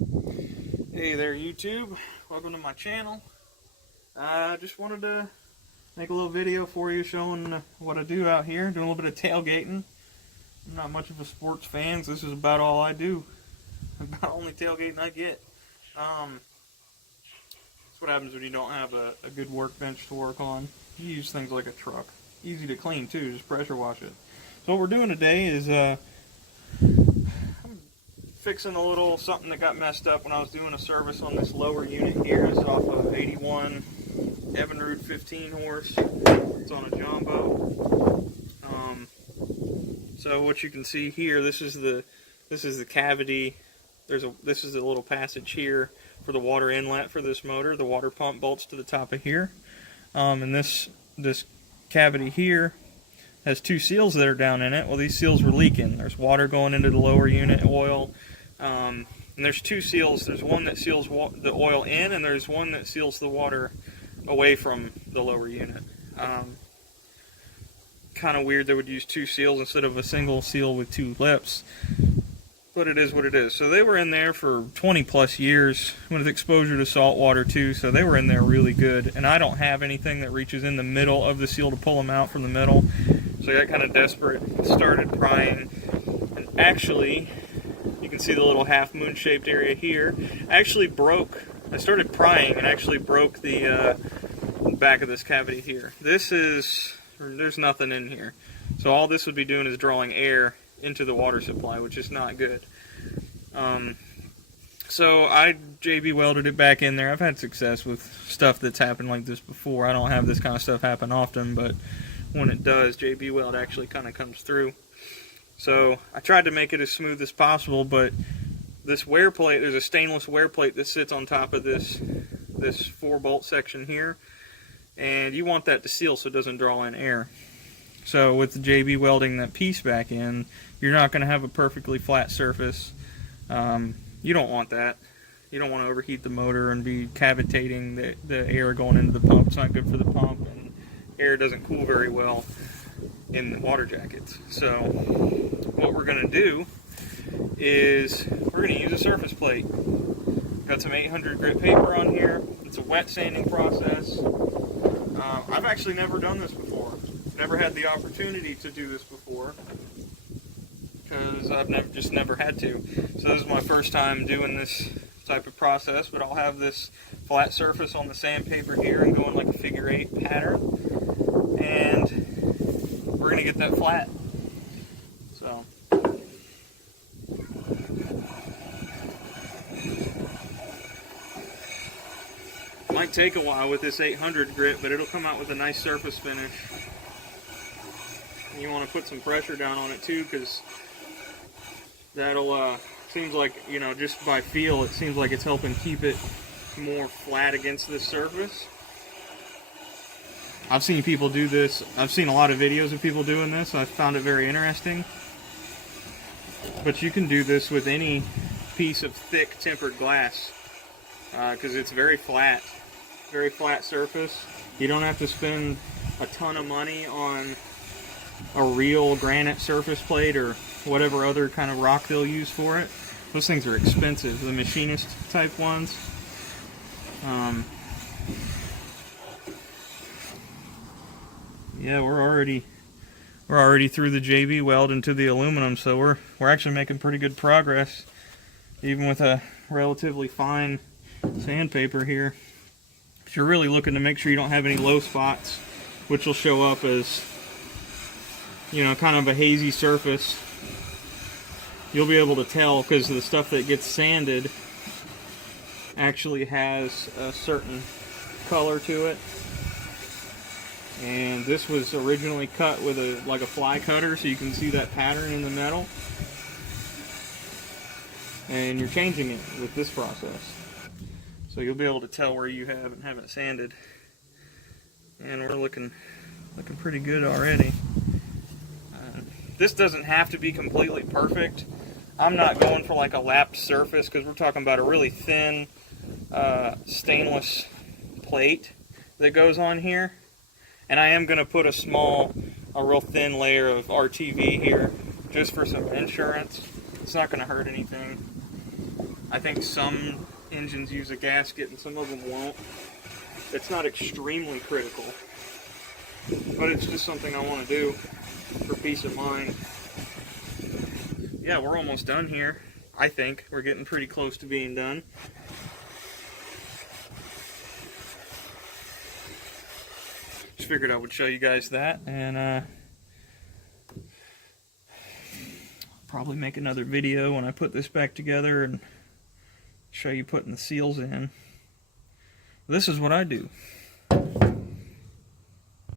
Hey there YouTube, welcome to my channel. I just wanted to make a little video for you showing what I do out here, doing a little bit of tailgating. I'm not much of a sports fan, so this is about all I do. About only tailgating I get. That's what happens when you don't have a good workbench to work on. You use things like a truck. Easy to clean too, just pressure wash it. So what we're doing today is fixing a little something that got messed up when I was doing a service on this lower unit here. It's off of 81 Evinrude 15 horse. It's on a jumbo. So what you can see here, this is the cavity. This is a little passage here for the water inlet for this motor. The water pump bolts to the top of here, and this cavity here has two seals that are down in it. Well, these seals were leaking. There's water going into the lower unit, oil, and there's two seals. There's one that seals the oil in, and there's one that seals the water away from the lower unit. Kind of weird they would use two seals instead of a single seal with two lips, but it is what it is. So they were in there for 20 plus years with exposure to salt water too, so they were in there really good. And I don't have anything that reaches in the middle of the seal to pull them out from the middle. So I got kind of desperate, started prying, and actually, you can see the little half moon shaped area here. I started prying and actually broke the back of this cavity here. There's nothing in here. So all this would be doing is drawing air into the water supply, which is not good. So I JB welded it back in there. I've had success with stuff that's happened like this before. I don't have this kind of stuff happen often, but when it does, JB weld actually kind of comes through. So I tried to make it as smooth as possible, but this wear plate, there's a stainless wear plate that sits on top of this 4-bolt section here, and you want that to seal so it doesn't draw in air. So with the JB welding that piece back in, you're not going to have a perfectly flat surface. You don't want that. You don't want to overheat the motor and be cavitating the air going into the pump. It's not good for the pump, and air doesn't cool very well in the water jackets. So what we're going to do is we're going to use a surface plate. Got some 800 grit paper on here. It's a wet sanding process. I've actually never done this before. Never had the opportunity to do this before because I've just never had to. So this is my first time doing this type of process, but I'll have this flat surface on the sandpaper here and go in like a figure-8 pattern, and we're gonna get that flat. So it might take a while with this 800 grit, but it'll come out with a nice surface finish. You want to put some pressure down on it too, because that'll seems like, you know, just by feel, it seems like it's helping keep it more flat against this surface. I've seen people do this. I've seen a lot of videos of people doing this. I found it very interesting. But you can do this with any piece of thick tempered glass because it's very flat surface. You don't have to spend a ton of money on a real granite surface plate or whatever other kind of rock they'll use for it. Those things are expensive, the machinist type ones. Yeah, we're already through the JB weld into the aluminum, so we're actually making pretty good progress, even with a relatively fine sandpaper here. If you're really looking to make sure you don't have any low spots, which will show up as, you know, kind of a hazy surface, you'll be able to tell because the stuff that gets sanded actually has a certain color to it. And this was originally cut with like a fly cutter, so you can see that pattern in the metal. And you're changing it with this process, so you'll be able to tell where you haven't sanded. And we're looking pretty good already. This doesn't have to be completely perfect. I'm not going for like a lapped surface because we're talking about a really thin stainless plate that goes on here. And I am going to put a real thin layer of RTV here just for some insurance. It's not going to hurt anything. I think some engines use a gasket and some of them won't. It's not extremely critical, but it's just something I want to do for peace of mind. Yeah, we're almost done here. I think we're getting pretty close to being done. Just figured I would show you guys that, and probably make another video when I put this back together and show you putting the seals in. This is what I do.